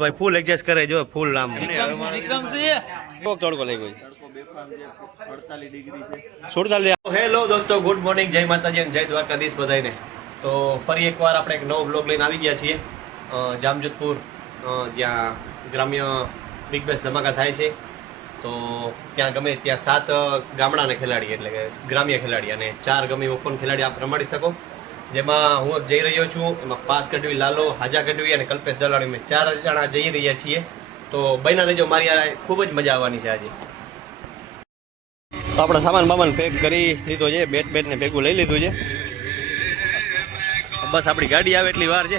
ભાઈ ફૂલ એડજસ્ટ કરે જો ફૂલ નામ તડકો લઈ ગયો 47. હેલો દોસ્તો, ગુડ મોર્નિંગ, જય માતાજી અને જય દ્વારકાધીશ બધાને. તો ફરી એકવાર આપણે એક નવો બ્લોગ લઈને આવી ગયા છીએ જામજોધપુર, જ્યાં ગ્રામ્ય બિગ બેસ ધમાકા થાય છે. તો ત્યાં ગમે ત્યાં 7 ગામડાના ખેલાડી એટલે કે ગ્રામ્ય ખેલાડી અને 4 ગમે ઓપન ખેલાડી આપ રમાડી શકો. જેમાં હું જઈ રહ્યો છું. એમાં પાર્થ ગઢવી, લાલો, હાજા ગઢવી અને કલ્પેશ દલાણી, અમે 4 જણા જઈ રહ્યા છીએ. તો બન્યા રહેજો, મારી આ ખૂબ જ મજા આવવાની છે આજે. તો આપણે સામાન પેક કરી લીધો છે, બેટ ને ભેગું લઈ લીધું છે. બસ આપણી ગાડી આવે એટલી વાર છે.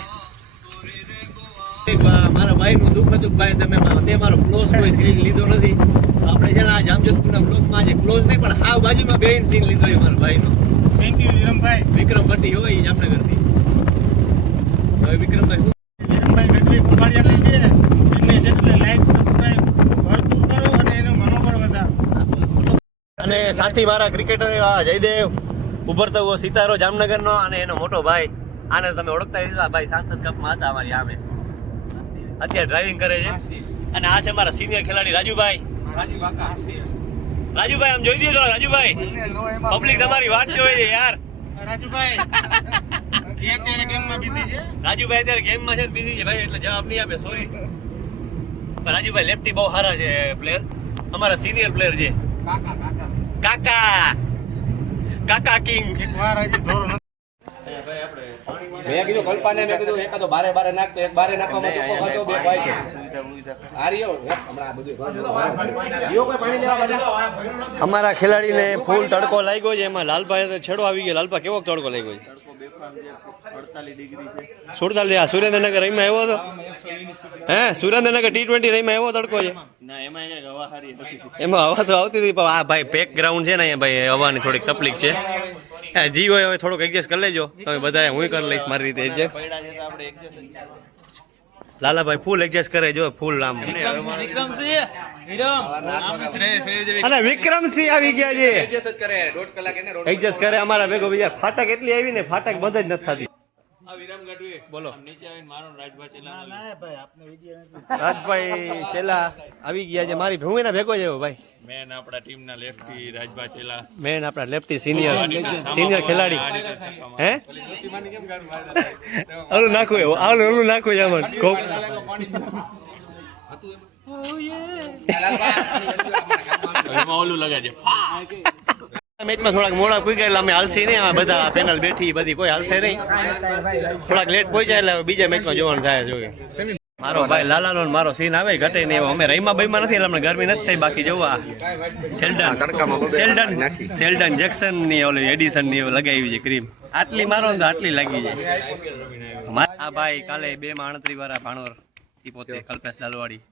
મારા ભાઈનું દુઃખ હતું, ભાઈ તમે તે મારો ક્લોઝ કોઈ સીન લીધો નથી. આપણે છે ને આ જામજોધપુરના બ્લોગમાં જે ક્લોઝ નહીં પણ હાવ બાજુમાં બેન સીન લીધો છે મારા ભાઈનો. થેન્ક યુ વિરમભાઈ. વિક્રમ ભટ્ટી હોય જામનગરથી. હવે વિક્રમભાઈ ગઢવી કુંભારિયા છે, એમને જેટલે લાઈક સબસ્ક્રાઇબ ભરપૂર કરો અને એનું મનોબળ વધારો. અને સાથી મારા ક્રિકેટર જયદેવ, ઉભરતો હુઓ સિતારો જામનગરનો, અને એનો મોટો ભાઈ. આને તમે ઓળખતા હશો, ભાઈ સાંસદ કપમાં હતા અમારી આમે, અત્યારે ડ્રાઇવિંગ કરે છે. અને આ છે મારા સિનિયર ખેલાડી રાજુભાઈ. રાજુભાઈ આમ જોઈ દો રાજુભાઈ, પબ્લિક તમારી વાત જોઈ છે યાર. રાજુભાઈ અત્યારે ગેમમાં બિઝી છે. રાજુભાઈ અત્યારે ગેમમાં છે, બિઝી છે ભાઈ, એટલે જવાબ નહીં આપે, સોરી. રાજુભાઈ લેફ્ટી બહુ સારા છે પ્લેયર, અમારા સિનિયર પ્લેયર છે. કાકા કિંગ. મેં કીધું કલ્પાને, મેં કીધું એકાદો બારે નાખતો, એક બારે નાખવામાં ચોખ્ખો ખાતો, બે ભાઈ હાર્યો હમણાં બધું. અમારા ખેલાડીને ફૂલ તડકો લાગ્યો છે. એમાં લાલભાઈ છેડો આવી ગયો. લાલભાઈ કેવો તડકો લાગ્યો છે? 47. આ સુરેન્દ્રનગર રહીમાં આવ્યો હતો. હે સુરેન્દ્રનગર T20 રહીમાં એવો તડકો છે. એમાં હવા તો આવતી હતી, પણ આ ભાઈ પેક ગ્રાઉન્ડ છે ને અહીંયા ભાઈ હવાની થોડીક તકલીફ છે. જી હોય હવે થોડુંક એડજસ્ટ કરી લેજો તમે બધા, હું કરી લઈશ મારી રીતે એડજસ્ટ. લાલાભાઈ ફૂલ એડજસ્ટ કરે જો ફૂલ નામ. અને વિક્રમસિંહ આવી ગયા છે, એડજસ્ટ કરે અમારા ભેગો. બીજા ફાટક એટલી આવી ને, ફાટક બંધ જ નથી થતી. બોલો રાજભાઈ ચેલા આવી ગયા છે. મારી હું એના ભેગો જ આવ્યો ભાઈ. મેન આપણા ટીમના લેફ્ટી રાજભાઈ ચેલા, મેન આપણા લેફ્ટી સિનિયર ખેલાડી. હે ઓલું નાખવું એવું ઓલું નાખવું છે આમાં. ઓલું લગાડે. મેચમાં થોડાક મોડા પૂઈ ગયા, અમે હાલશી નહીં. અમે બધા પેનલ બેઠી બધી, કોઈ હાલશે નહીં. થોડાક લેટ પહોંચ્યા એટલે બીજા મેચમાં જોવાનું થાય. જોઈએ મારો ભાઈ લાલાનો મારો સીન આવે ઘટે નહીં. અમે રહીમાં બહીમાં નથી એટલે અમને ગરમી નથી થઈ. બાકી જોવા શેલ્ડન જેક્સન ની ઓલી એડિશન ની લગાવી છે ક્રીમ. આટલી મારો તો આટલી લાગી જાય. આ ભાઈ કાલે 2 વાળા ભાણોર, ઈ પોતે કલ્પેશ દાલવાડી.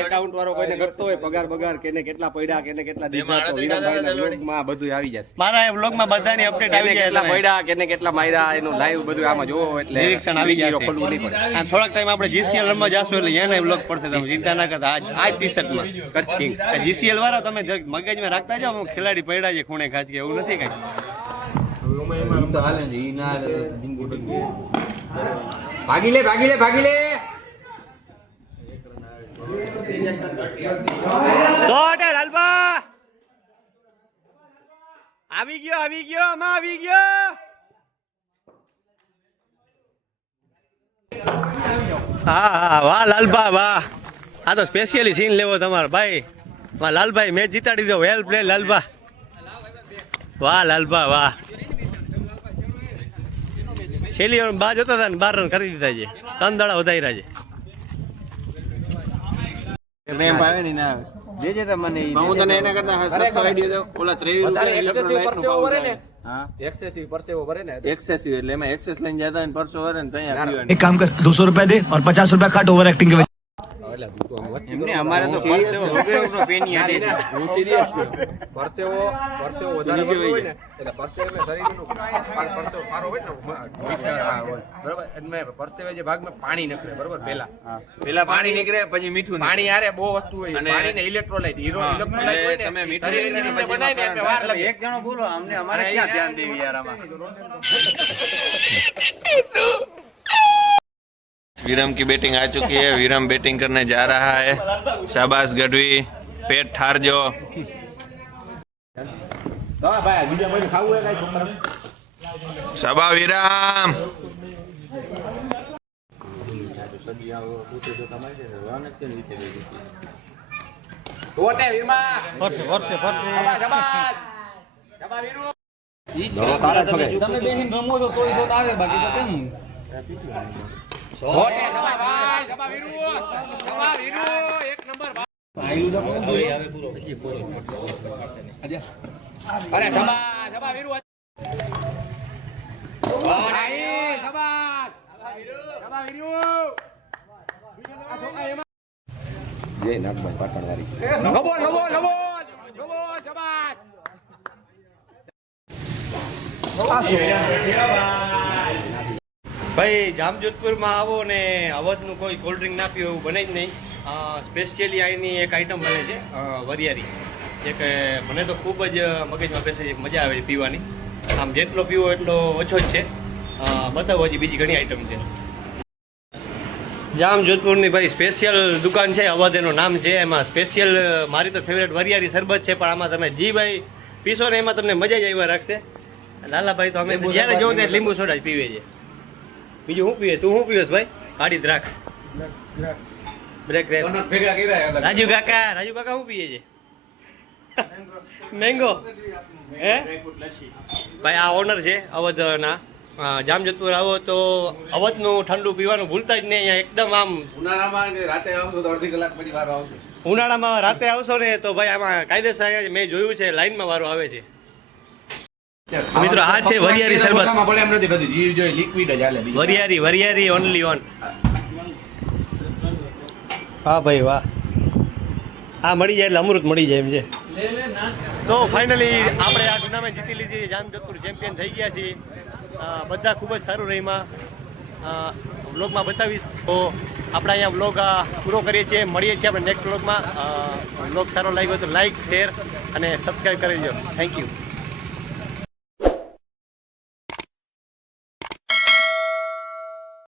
એકાઉન્ટ વાળો કોઈને કરતો હોય પગાર કેને કેટલા પડ્યા, કેને કેટલા દીધા, તો વિરામભાઈના બ્લોગમાં બધું આવી જશે. મારા બ્લોગમાં બધાની અપડેટ આવી જાય. કેટલા પડ્યા, કેને કેટલા માર્યા, એનું લાઈવ બધું આમાં જોવો એટલે નિરીક્ષણ આવી જાય. થોડાક ટાઈમ આપણે જીસીએલ રમવા જાશું એટલે એને બ્લોગ પડશે, તમે ચિંતા ના કરતા. આજ ટી-શર્ટમાં કચ્છ કિંગ્સ જીસીએલ વાળા તમે મગજમાં રાખતા જાઓ. ખેલાડી પડ્યા છે ખૂણે ખાંચી, એવું નથી કઈ. ભાગી લે શોટ લાલબા આવી ગયો આમાં આવી ગયો. હા વાહ લાલબા વાહ. આ તો સ્પેશિયલી સીન લેવો તમારો ભાઈ. વાહ લાલભાઈ મેચ જીતાડી દો. વેલ પ્લે લાલબા. વાહ લાલબા વાહ. છેલ્લી બાર જોતા હતા ને 12 રન કરી દીધા છે. 3 દાડા વધાર્યા છે. પ્રેમ ભાવે ની ના આવે જે તમને હું તને એના કરતા સસ્તો આઈડિયા દઉં. ઓલા 23 રૂપિયા ઓવર ને. હા એક્સેસિવ પરસેવો ભરે ને, એક્સેસિવ એટલે એમાં એક્સેસ લઈને જતા ને પરસો ભરે ને ત્યાં પીવાનું. એક કામ કર 200 रुपया दे और 50 रुपया काट ओवर एक्टिंग के. એમને અમારે તો પરસેવો વગેરેનો પેની આડે છે. હું સિરિયસ છું. પરસેવો વધારે વળતો હોય ને એટલે પરસેવે શરીરનું પરસેવો ખારો હોય ને બરાબર એટલે પરસેવે જે ભાગમાં પાણી નીકળે બરાબર પેલા પાણી નીકળે પછી મીઠું પાણી હારે બહુ વસ્તુ હોય પાણી ને ઇલેક્ટ્રોલાઇટ ઇલેક્ટ્રોલાઇટ હોય ને તમે મીઠું શરીરને નીકળે રીતે પછી બનાવીને એટલે વાર લાગે. એક જણો બોલો અમને અમારે ક્યાં ધ્યાન દેવી યાર આમાં. विरम की बैटिंग आ चुकी है. विरम बैटिंग करने जा रहा है. शाबाश गढ़वी, पेट ठार जो. ભાઈ બીજા કોઈ ખાવું હોય કઈ છોકરા शाबा विरम. ઓટે વીરમા ફરશે શાબાશ વીરુ સાડા છ તમે બેહીને રમો તો તોય તો આવે બાકી તો કેમ ઓટે શાબાશ વીરુ એક નંબર અરે શાબાશ વીરુ ભાઈ જામજોધપુરમાં આવો ને અવધનું કોઈ કોલ્ડ ડ્રિંક ના પીવું એવું બને જ નહીં. સ્પેશિયલી અહીંની એક આઈટમ બને છે વરિયારી, જે કે મને તો ખૂબ જ મગજમાં બેસે છે, મજા આવે છે પીવાની. આમ જેટલો પીવો એટલો ઓછો જ છે. બતાવો હજી બીજી ઘણી આઈટમ છે. જામજોધપુરની ભાઈ સ્પેશિયલ દુકાન છે, અવધ એનું નામ છે. એમાં સ્પેશિયલ મારી તો ફેવરેટ વરિયારી શરબત છે, પણ આમાં તમે જી ભાઈ પીશો ને એમાં તમને મજા જ આવ્યા રાખશે. લાલાભાઈ તો અમે જ્યારે જોવો ત્યારે લીંબુ સોડા જ પીવે છે. બીજું શું પીવે? તું શું પીવેશ ભાઈ? કાળી દ્રાક્ષ, બ્રેક ગ્રેપ્સ. રાજુ કાકા શું પીએ છે? મેંગો. હે ભાઈ આ ઓનર છે અવધના. જામજોધપુર આવો તો અવધનું ઠંડુ પીવાનું ભૂલતા જ નહીં. અહીંયા એકદમ આમ ઉનાળામાં રાતે આવશો તો અડધી કલાક પછી વારો આવશે. ઉનાળામાં રાતે આવશો ને તો ભાઈ આમાં કાયદેસર અહીંયા મેં જોયું છે લાઈનમાં વારો આવે છે. મિત્રો આ છે વરિયારી શરબત. એમ નથી બધું જીવ જોઈ લિક્વિડ જ હાલે. વરિયારી ઓનલી ઓન. હા ભાઈ વાહ, આ મળી જાય એટલે અમૃત મળી જાય એમ છે. તો ફાઇનલી આપણે આ ટુર્નામેન્ટ જીતી લીધી. જામજોધપુર ચેમ્પિયન થઈ ગયા છીએ. બધા ખૂબ જ સારું રહીમાં. વ્લોગમાં બતાવીશ તો આપણે અહીંયા વ્લોગ પૂરો કરીએ છીએ. મળીએ છીએ આપણે નેક્સ્ટ વ્લોગમાં. વ્લોગ સારો લાગ્યો તો લાઈક, શેર અને સબસ્ક્રાઈબ કરી દેજો. Thank you.